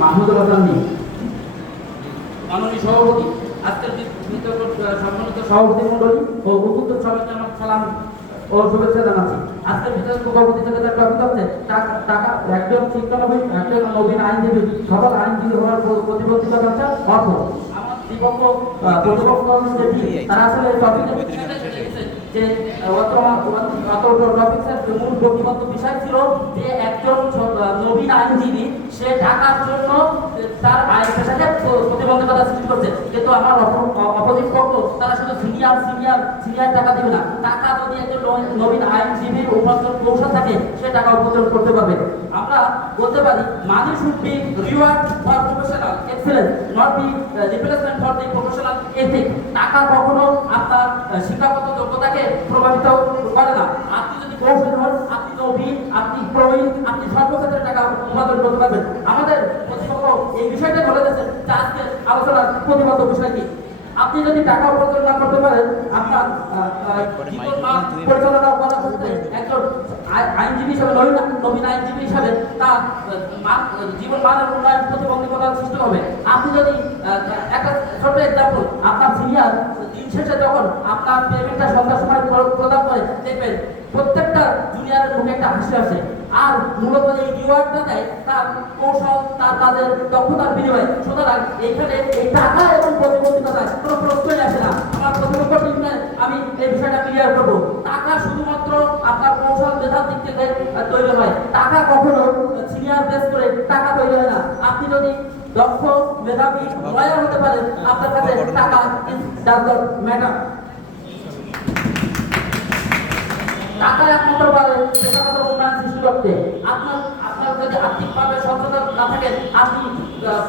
মাহমুদুল হাসান মাননীয় সভাপতি, আজকের সম্মানিত সভাপতি মন্ডলী ও উপস্থিত সবাইকে আমার সালাম ও শুভেচ্ছা জানাচ্ছি। আজকের বিশেষ প্রতিযোগিতার টপিক হচ্ছে টাকা। একজন শিক্ষানবী, একজন নবীন আইনজীবী, সফল আইনজীবী হওয়ার প্রতিবদ্ধতা হচ্ছে অর্থ। আমার বিপক্ষ প্রতিপক্ষ যেটি তারা আসলে টপিকের যে টপিকের মূল বক্তব্য বিষয় ছিল যে একজন নবীন আইনজীবী সে টাকার জন্য তার আইন পেশাকে প্রতিবন্ধকতা সৃষ্টি করছে, কিন্তু আমার অপোজিট পক্ষ তারা শুধু সিনিয়র টাকা দিবে না, টাকা যদি একজন নবীন আইনজীবীর উপার্জন কৌশল থাকে সে টাকা উপার্জন করতে পারবে। আমরা বলতে পারি money should be reward for professional excellence, not be replacement for the professional ethic. টাকা কখনো আপনার শিক্ষাগত যোগ্যতাকে প্রভাবিত করে না। আপনি যদি কৌশলী হন, আপনি নবীন, আপনি প্রবীণ, আপনি সর্বক্ষেত্রে টাকা উপার্জন করতে পারবেন। আমাদের প্রতিপক্ষ এই বিষয়টা বলে দিয়েছেন যে আজকে আলোচনার প্রতিবদ্ধ বিষয় কি। আপনি যদি টাকা উপার্জন না করতে পারেন, আপনার জীবন মান পরিচালনা করার ক্ষেত্রে একজন আইনজীবী হিসেবে, নবীন আইনজীবী হিসাবে তার জীবন মানের উন্নয়ন প্রতিবন্ধকতা সৃষ্টি হবে। আপনি যদি একটা ছোট এক্সাম্পল, আপনার সিনিয়র দিন শেষে যখন আপনার পেমেন্টটা সন্ধ্যার সময় প্রদান করে, দেখবেন প্রত্যেকটা জুনিয়রের মুখে একটা হাসি আসে। আর মূলত এই রিওয়ার্ডটা দেয় তার কৌশল, তার কাজের দক্ষতার বিনিময়ে। সুতরাং এইখানে এই টাকা এবং প্রতিবন্ধকতায় কোনো প্রশ্নই আসে না। আমার প্রতিপক্ষ টিমে আমি এই বিষয়টা ক্লিয়ার করবো। টাকা শুধুমাত্র আপনার কৌশল মেধার দিক থেকে তৈরি হয়। টাকা কখনো সিনিয়র বেস করে টাকা তৈরি হয় না। আপনি যদি দক্ষ, মেধাবী, লয়ার হতে পারেন, আপনার কাছে টাকা ডাজ নট ম্যাটার। টাকা একমাত্র পারে পেশাগত উন্নয়ন সৃষ্টি করতে। আপনার যদি আর্থিকভাবে সচেতন না থাকেন, আপনি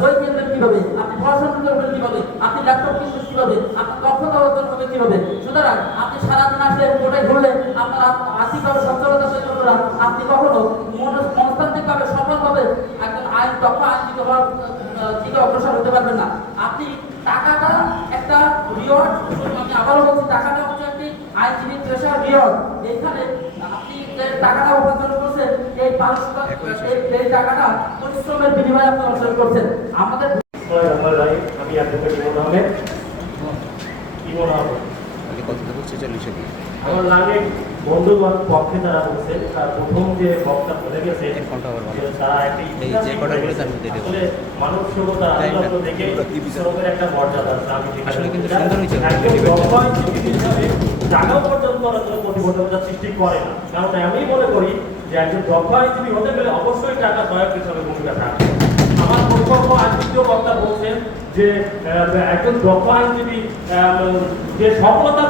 বই কিনবেন কিভাবে, আপনি পড়াশোনা করবেন কিভাবে, আপনি ল্যাপটপ কিনবেন কিভাবে, আপনার দক্ষতা অর্জন করবেন কিভাবে। সুতরাং আপনি সারাদিন আসলে গোটায় ঘুরলে আপনার আর্থিকভাবে সচ্ছলতা তৈরি করবেন। আপনি কখনো মনস্তান্ত্রিকভাবে সফলভাবে একজন দক্ষ আইনজীবী হওয়ার দিকে অগ্রসর হতে পারবেন না। আপনি টাকাটা একটা রিওয়ার্ড, আমি আবারও বলছি, টাকাটা হচ্ছে একটি আইনজীবীর পেশার রিওয়ার্ড। এইখানে আপনি যে টাকাটা উপার্জন করছেন, এই টাকাটা পরিশ্রমের বিনিময়ে আপনি অর্জন করছেন। আমাদের আমি অ্যাডভোকেট ইমন আহমেদ। আমার লাগে বন্ধু পক্ষে যারা বলছে, তার প্রথম যে বক্তা বলে গেছে তারা আসলে মানব সভ্যতা দেখে শ্রমের একটা মর্যাদা টাকা উপার্জন করার জন্য প্রতিবন্ধকতা সৃষ্টি করে না। কারণ আমি মনে করি যে একজন দক্ষ আইনজীবী হতে গেলে অবশ্যই টাকা সহায়ক হিসাবে ভূমিকা থাকবে। আমার পরিপক্ষ আইনজীবী বক্তা বলছেন যে একজন দক্ষ আইনজীবী যে সফলতার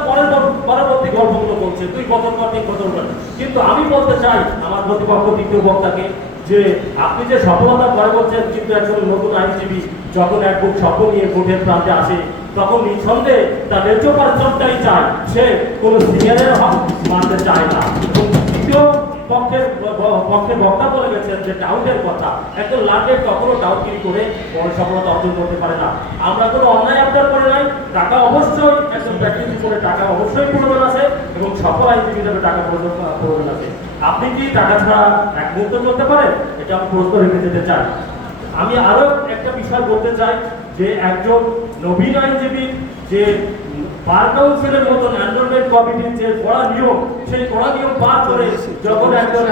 পরবর্তী গল্পগুলো বলছে, তুই বছর পর তিন বছর পর। কিন্তু আমি বলতে চাই আমার প্রতিপক্ষ দ্বিতীয় বক্তাকে যে আপনি যে সফলতার পরে বলছেন, কিন্তু একজন নতুন আইনজীবী যখন এক বুক স্বপ্ন নিয়ে ভোটের প্রান্তে আসে, তখন নিঃসন্দেহে তার ন্যায্য পারিশ্রমিকটাই চায়, সে কোনো সিনিয়রের হক মানতে চায় না। এবং দ্বিতীয় পক্ষের বক্তা বলে গেছেন যে ডাউটের কথা, একজন লাটের কখনো ডাউটগিরি করে বড় সফলতা অর্জন করতে পারে না। আমরা কোনো অন্যায় আবদার করে নাই। টাকা অবশ্যই একজন ব্যক্তির উপরে টাকা অবশ্যই প্রয়োজন আছে এবং সফল আইনজীবী হিসেবে টাকা প্রয়োজন আছে। আপনি কি টাকা ছাড়া এক মুহূর্ত করতে পারেন? এটা আমি প্রশ্ন রেখে যেতে চাই। আমি আরো একটা বিষয় বলতে চাই যে একজন নবীন আইনজীবী যে বার কাউন্সিলের মতন এনরোলমেন্ট কমিটির যে কড়া নিয়ম, সেই কড়া নিয়ম পার করে যখন একজন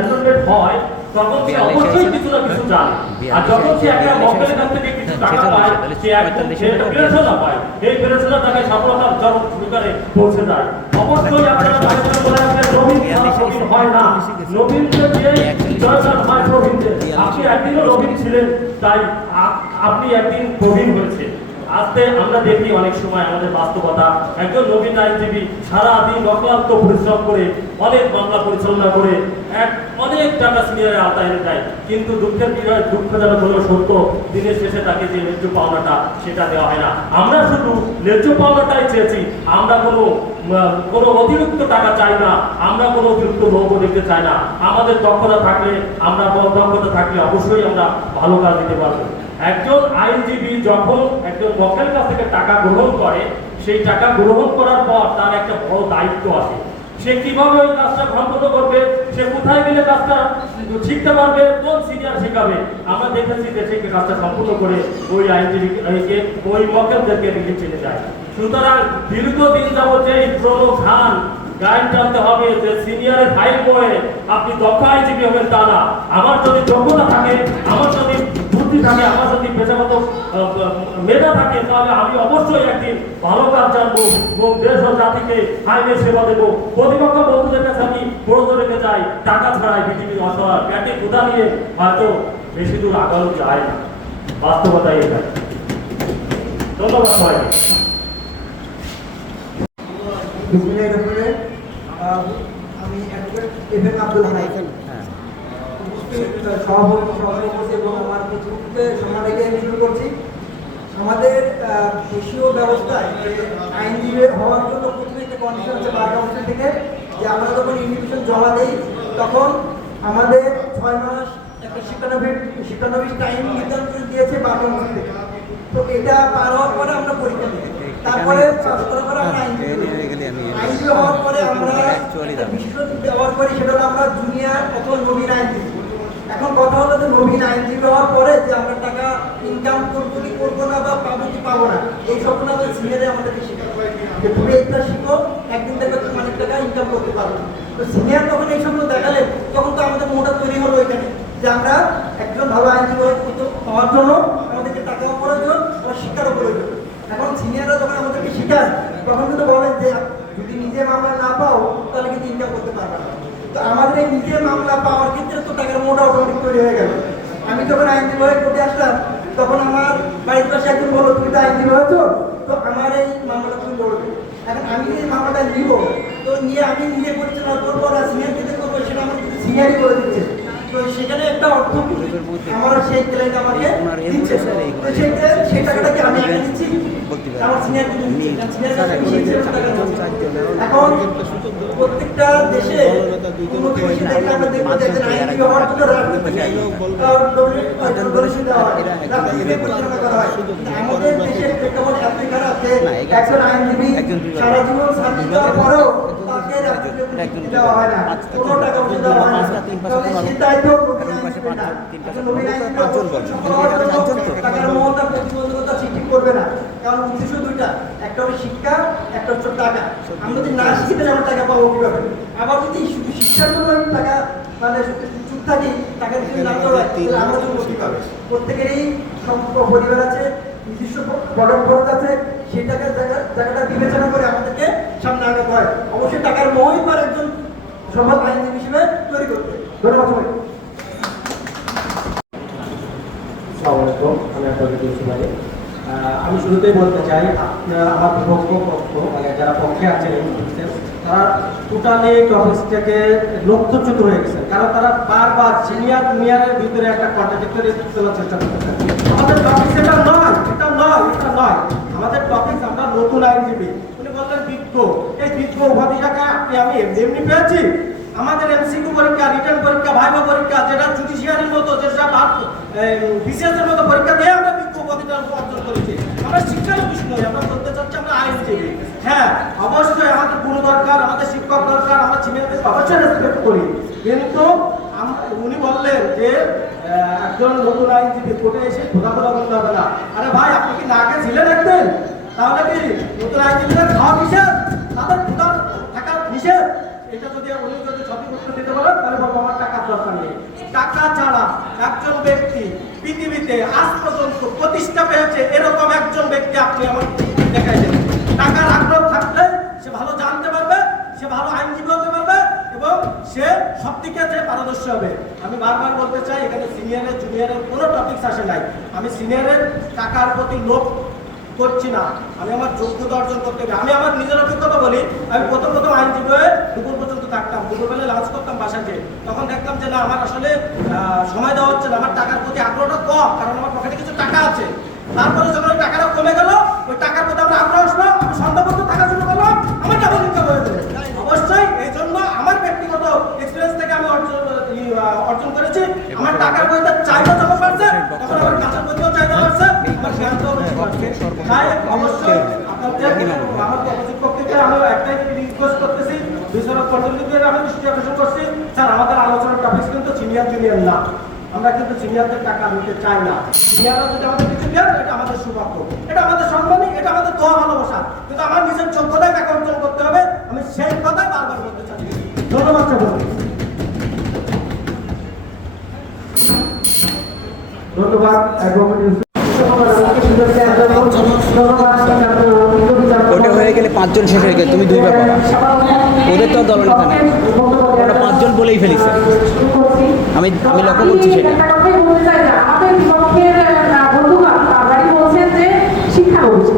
এনরোলমেন্ট হয়, তখন সে অবশ্যই কিছু না কিছু জানে। আর যখন সে একটা মক্কেলের কাছ থেকে কিছু টাকা পায়, সে একটা প্রেরণা পায়, এই প্রেরণা তাকে সফলতার চরম শিখরে পৌঁছে যায়। অবশ্যই আপনারা বলে রাখবেন, নবীন হয় না, নবীন যে জয়গান হয় প্রবীণদের। আপনি একদিনও নবীন ছিলেন, তাই আপনি একদিন প্রবীণ হয়েছে। আজকে আমরা দেখি অনেক সময় আমাদের বাস্তবতা, একজন নবীন আইনজীবী সারাদিন অক্লান্ত পরিশ্রম করে অনেক মামলা পরিচালনা করে অনেক টাকা সিনিয়রের আওতায় এনে দেয়, কিন্তু দুঃখের বিষয়, দুঃখজনক হলো সত্য, দিনের শেষে তাকে যে ন্যায্য পাওনাটা সেটা দেওয়া হয় না। আমরা শুধু ন্যায্য পাওনাটাই চেয়েছি, আমরা কোনো অতিরিক্ত টাকা চাই না, আমরা কোনো অতিরিক্ত লোকও দেখতে চাই না। আমাদের দক্ষতা থাকলে অবশ্যই আমরা ভালো কাজ দিতে পারবো। একজন আইনজীবী যখন একজন বকের কাছ থেকে টাকা গ্রহণ করে, সেই টাকা গ্রহণ করার পর তার একটা বড় দায়িত্ব আছে। সে কিভাবে ওই কাজটা সম্পন্ন করবে, সে কোথায় গেলে কাজটা শিখতে পারবে, কোন সিনিয়র শেখাবে। আমরা দেখেছি যে সে কাজটা সম্পূর্ণ করে ওই আইনজীবীকে, ওই বকেরদেরকে দিকে চলে যায়। সুতরাং দীর্ঘদিন যাবত যে গাইড টানতে হবে যে সিনিয়রের ফাইল পড়ে আপনি দক্ষ আইনজীবী হবেন তা না। আমার যদি যোগ্যতা থাকে, আমার যদি বুদ্ধি থাকে, আমার যদি পেশাগত মেধা থাকে, তাহলে আমি অবশ্যই একদিন ভালো কাজ জানবো এবং দেশ ও জাতিকে আইনের সেবা দেবো। প্রতিপক্ষ বন্ধুদের কাছে আমি প্রয়োজন রেখে যাই, টাকা ছাড়াই পৃথিবীর অসহায় পেটে ক্ষুধা নিয়ে হয়তো বেশি দূর আগানো যায় না। বাস্তবতা এটাই। ধন্যবাদ সবাইকে। আমি অ্যাডভোকেট এফএম আব্দুল হাই সভাপতি এবং আমার প্রতিনিধিত্বে সম্মানকে শুরু করছি। আমাদের দেশীয় ব্যবস্থায় আইনজীবী হওয়ার জন্য প্রথমে একটা কন্ডিশন আছে বার কাউন্সিল থেকে, যে আমরা যখন ইনভিটেশন জমা দিই তখন আমাদের 6 মাস একটা শিক্ষানবিশ টাইম নির্ধারণ করে দিয়েছে বার কাউন্সিল থেকে। তো এটা পার হওয়ার পরে আমরা পরীক্ষা দিই, তারপরে পাস করার পরে আমরা আইনজীবী হওয়ার পরে আমরা বিশেষণ ব্যবহার করি, সেটা হলো আমরা জুনিয়র অথবা নবীন আইনজীবী। এখন কথা হলো যে নবীন আইনজীবী হওয়ার পরে যে আমরা টাকা ইনকাম করবো কি করবো না, বা পাবো কি পাবো না, এই স্বপ্ন আমাদের সিনিয়রে আমাদেরকে শেখাবো যে তুমি এইটা শিখো, একদিন থেকে তুমি অনেক টাকা ইনকাম করতে পারবে। তো সিনিয়র তখন এই স্বপ্ন দেখালেন, তখন তো আমাদের মোটা তৈরি হলো এখানে যে আমরা একজন ভালো আইনজীবী হওয়ার জন্য আমাদেরকে টাকাও প্রয়োজন, আমার শিক্ষারও প্রয়োজন। এখন সিনিয়ররা যখন আমাদেরকে শিখান তখন কিন্তু বলেন যে যদি নিজে মামলা না পাও তাহলে কিন্তু ইনকাম করতে পারবে না। তো আমাদের এই নিজে মামলা পাওয়ার ক্ষেত্রে তো টাকার মোটা অটোমেটিক তৈরি হয়ে গেল। আমি যখন আইনজীবী হয়ে কোর্টে আসলাম তখন আমার বাড়ির পাশে একজন বললো তুমি তো আইনজীবী হয়েছো, তো আমার এই মামলাটা তুমি করবে। এখন আমি যে মামলাটা নিব, তো নিয়ে আমি নিজে পরিচালনা করবো না সিনিয়র যেতে করবো, সেটা আমার কিন্তু সিনিয়রই করে দিচ্ছে। তো সেখানে একটা অর্থ আমার সেই ক্লায়েন্ট আমাকে দিচ্ছে, তো সেই টাকাটাকে আমি আগে দিচ্ছি, আমার সিনিয়র এখন প্রত্যেকটা দেশে উন্নতি বেশি দেখলে আমরা দেখবো যে আইনজীবী হওয়ার জন্য আমাদের দেশের প্রেক্ষাপট এত খারাপ যে একজন আইনজীবী সারা জীবন সার্ভিস দেওয়ার পরেও তাকে দেওয়া হয় না, কোনো টাকা পয়সা দেওয়া হয় না। সেই দায়িত্ব টাকার মহত্তা প্রতিবন্ধকতা সৃষ্টি করবে না, কারণ উদ্দেশ্য দুইটা, একটা হলো শিক্ষা, একটা হচ্ছে টাকা। আমরা যদি না শিখতে আমরা টাকা পাবো কিভাবে? আবার যদি শুধু শিক্ষার জন্য টাকা মানে চুপ থাকি, টাকা যদি না দেওয়া হয় তাহলে আমরা জন্য কি পাবে? প্রত্যেকেরই পরিবার আছে, নিজস্ব খরচ আছে, সেই জায়গাটা বিবেচনা করে আমাদেরকে সামনে আগাতে হয়। অবশ্যই টাকার মোহই পারে একজন সফল আইনজীবী হিসেবে তৈরি করতে। ধন্যবাদ সবাই। আমি শুরুতেই বলতে চাই, আপনারা আমার বিভক্ত পক্ষ মানে যারা পক্ষে আছেন তারা টোটালি টপিক্সটাকে লক্ষ্যচ্যুত হয়ে গেছে, কারণ তারা বারবার সিনিয়র জুনিয়রের ভিতরে একটা কন্ট্রাডিক্টরি তোলার চেষ্টা করতেছে। আমাদের টপিক্স এটা নয়, এটা নয়, এটা নয়। আমাদের টপিক্স আমরা নতুন আইনজীবী। উনি বললেন বিজ্ঞ, এই বিজ্ঞ উপাধিটাকে আমি এমনি পেয়েছি। আমাদের এমসিকিউ পরীক্ষা, রিটার্ন পরীক্ষা, ভাইভা পরীক্ষা, যেটা জুডিশিয়ারির মতো, যেটা বিসিএস এর মতো পরীক্ষা দিয়ে আমরা বিজ্ঞ উপাধিটা অর্জন করেছি। আমরা শিক্ষানবিশ নই, আমরা বলতে চাচ্ছি আমরা আইনজীবী। হ্যাঁ, অবশ্যই আমাদের গুরু দরকার, আমাদের শিক্ষক দরকার, আমরা সিনিয়রদের অবশ্যই রেসপেক্ট করি, কিন্তু উনি বললেন যে একজন নতুন আইনজীবী কোর্টে এসে খোলা বলতে হবে না। আরে ভাই, আপনি কি নাকে ছিলেন একদিন? তাহলে কি নতুন আইনজীবীদের খাওয়া নিষেধ, তাদের খোদার থাকা নিষেধ? এটা যদি উনি যদি সঠিক উত্তর দিতে পারেন তাহলে বলবো আমার টাকার দরকার নেই। টাকা ছাড়া একজন ব্যক্তি পৃথিবীতে আজ পর্যন্ত প্রতিষ্ঠা পেয়েছে এরকম একজন ব্যক্তি আপনি আমার দেখাই দেন। টাকার আগ্রহ থাকলে সে ভালো জানতে পারবে, সে ভালো আইনজীবী হতে পারবে এবং সে সব দিকে যে পারদর্শী হবে। আমি বারবার বলতে চাই, এখানে সিনিয়রের জুনিয়রের কোনো টপিকস আসে নাই। আমি সিনিয়রের টাকার প্রতি লোভ করছি না, আমি আমার যোগ্যতা অর্জন করতে হবে। আমি আমার নিজের অভিজ্ঞতা বলি, আমি প্রথম আইনজীবী হয়ে দুপুর পর্যন্ত থাকতাম, দুপুরবেলা লাঞ্চ করতাম বাসায় যেয়ে। তখন দেখতাম যে না, আমার আসলে সময় দেওয়া হচ্ছে না, আমার টাকার প্রতি আগ্রহটা কম, কারণ আমার পকেটে কিছু টাকা আছে। তারপরে যখন ওই টাকাটা কমে গেল, ওই টাকার প্রতি আমার আগ্রহ আসলো, আমি সন্ধ্যা পর্যন্ত থাকা শুরু করলাম, আমার ডাবল ইনকাম হয়ে গেল। অবশ্যই এই জন্য আমার ব্যক্তিগত এক্সপিরিয়েন্স থেকে আমি অর্জন করেছি, আমার টাকার বইতে চাহিদা যখন বাড়ছে, তখন আমার কাজের প্রতিও চাহিদা বাড়ছে, আমার জ্ঞানটাও বেশি বাড়ছে। তাই অবশ্যই আপনাদের আমার প্রতিপক্ষকে আমি একটাই রিকোয়েস্ট করতেছি, বিচারক মণ্ডলীদের আমি দৃষ্টি আকর্ষণ করছি, স্যার আমাদের আলোচনার টপিক কিন্তু সিনিয়র জুনিয়র না, আমরা কিন্তু সিনিয়রদের টাকা নিতে চাই না। সিনিয়ররা যদি আমাদের কিছু দেন, এটা আমাদের সৌভাগ্য, এটা আমাদের সম্মানী, এটা আমাদের দোয়া ভালোবাসা, কিন্তু আমার নিজের যোগ্যতায় টাকা অর্জন করতে হবে, আমি সেই কথাই বারবার বলতে চাই। ধন্যবাদ সকলকে। ধন্যবাদ। ওটা হয়ে গেলে 5 জন শেষ হয়ে গেলে তুমি 2 ব্যাপার ওদের তো দলনেতা নেই, ওটা 5 জন বলেই ফেলিছে। আমি লক্ষ্য করছি সেটা। একটা কথাই বলতে চাই যে আমাদের বিপক্ষের বন্ধুগণ তারাই বলছেন যে শিক্ষানবিশ